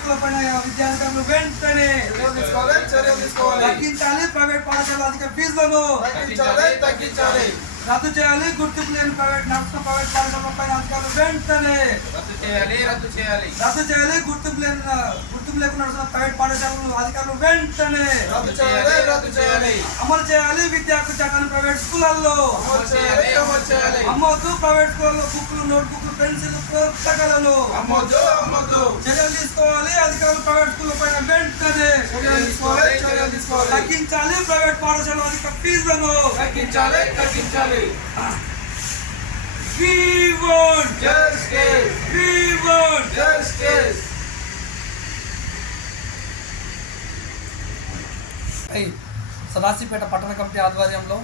School పైన విద్యార్థులను వెంటనే చర్యలు తీసుకోవాలి. తగ్గించాలి. ప్రైవేట్ పాఠశాల అధిక ఫీజులను తగ్గించాలి తగ్గించాలి. రద్దు చేయాలి. గుర్తింపు లేని ప్రైవేట్ నడుస్తున్న ప్రైవేట్ పాఠశాల పైన అధికారులు వెంటనే చేయాలి రద్దు చేయాలి. రద్దు చేయాలి గుర్తింపు లేని గుర్తింపు లేకుండా నడుస్తున్న ప్రైవేట్ పాఠశాలలు అధికారులు వెంటనే రద్దు చేయాలి రద్దు చేయాలి. అమలు చేయాలి విద్యా హక్కు చట్టాన్ని ప్రైవేట్ స్కూళ్ళల్లో. అమలు చేయాలి అమలు చేయాలి. అమ్మవద్దు ప్రైవేట్ స్కూళ్ళలో బుక్లు నోట్బుక్లు పెన్సిల్ పుస్తకాలను అమ్మొద్దు అమ్మొద్దు. చర్యలు తీసుకోవాలి అధికారులు ప్రైవేట్ స్కూల్ పైన వెంటనే చర్యలు తీసుకోవాలి చర్యలు తీసుకోవాలి. తగ్గించాలి ప్రైవేట్ పాఠశాల అధిక ఫీజులను. తగ్గించాలి తగ్గించాలి. Justice we want. జస్టిస్ పై పట్టణ కమిటీ ఆధ్వర్యంలో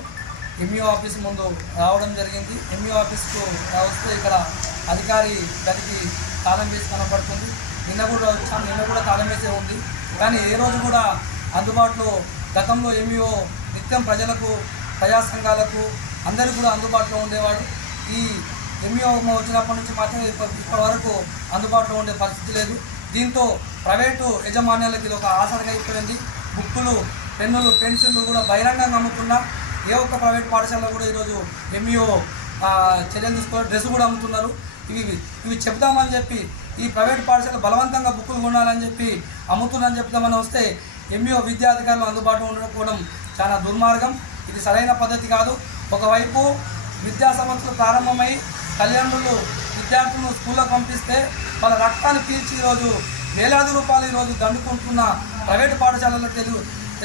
ఎంఈఓ ఆఫీస్ ముందు రావడం జరిగింది. ఎంఈఓ ఆఫీస్కు వస్తే ఇక్కడ అధికారి గదికి తాళం వేసి కనబడుతుంది నిన్న కూడా వచ్చాం. నిన్న కూడా తాళం వేసే ఉంది. కానీ ఏ రోజు కూడా అందుబాటులో గతంలో ఎంఈఓ నిత్యం ప్రజలకు ప్రజా సంఘాలకు అందరికీ కూడా అందుబాటులో ఉండేవాడు ఈ ఎంఈఓ వచ్చినప్పటి నుంచి మాత్రమే ఇప్పటి వరకు అందుబాటులో ఉండే పరిస్థితి లేదు. దీంతో ప్రైవేటు యజమాన్యాలకు ఇది ఒక ఆసరగా అయిపోయింది. బుక్కులు పెన్నులు పెన్సిళ్ళు కూడా బహిరంగంగా అమ్ముతున్నా. ఏ ఒక్క ప్రైవేట్ పాఠశాలలో కూడా ఈరోజు ఎంఈఓ చర్యలు తీసుకోవాలి డ్రెస్ కూడా అమ్ముతున్నారు. ఇవి ఇవి చెప్దామని చెప్పి ఈ ప్రైవేట్ పాఠశాల బలవంతంగా బుక్కులు కొనాలని చెప్పి అమ్ముతున్నారని చెప్తామని వస్తే ఎంఈఓ విద్యాధికారులు అందుబాటులో ఉండకపోవడం చాలా దుర్మార్గం. ఇది సరైన పద్ధతి కాదు. ఒకవైపు విద్యా సంస్థలు ప్రారంభమై తల్లిదండ్రులు విద్యార్థులను స్కూల్లో పంపిస్తే వాళ్ళ రక్తాన్ని పీల్చి ఈరోజు వేలాది రూపాయలు ఈరోజు దండుకుంటున్న ప్రైవేటు పాఠశాలల తెలుగు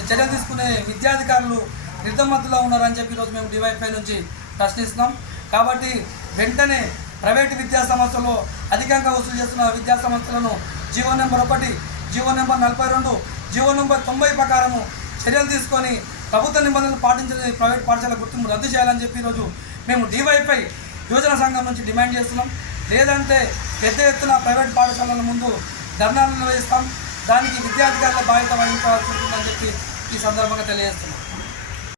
చర్య తీసుకునే విద్యాధికారులు నిర్ధమత్తులో ఉన్నారని చెప్పి ఈరోజు మేము డివైఫై నుంచి ప్రశ్నిస్తున్నాం. కాబట్టి వెంటనే ప్రైవేటు విద్యాసంస్థలో అధికంగా వసూలు చేస్తున్న విద్యా సంస్థలను జీవో నెంబర్ ఒకటి జీవో నెంబర్ నలభై రెండు జీవో నెంబర్ తొంభై ప్రకారము చర్యలు తీసుకొని ప్రభుత్వ నిబంధనలు పాటించని ప్రైవేట్ పాఠశాల గుర్తింపు రద్దు చేయాలని చెప్పి ఈరోజు మేము డివైపై యువజన సంఘం నుంచి డిమాండ్ చేస్తున్నాం. లేదంటే పెద్ద ఎత్తున ప్రైవేట్ పాఠశాలల ముందు ధర్నాలు నిర్వహిస్తాం. దానికి విద్యార్థిగారుల బాధ్యత వహించవలసి ఉంటుందని చెప్పి ఈ సందర్భంగా తెలియజేస్తున్నాం.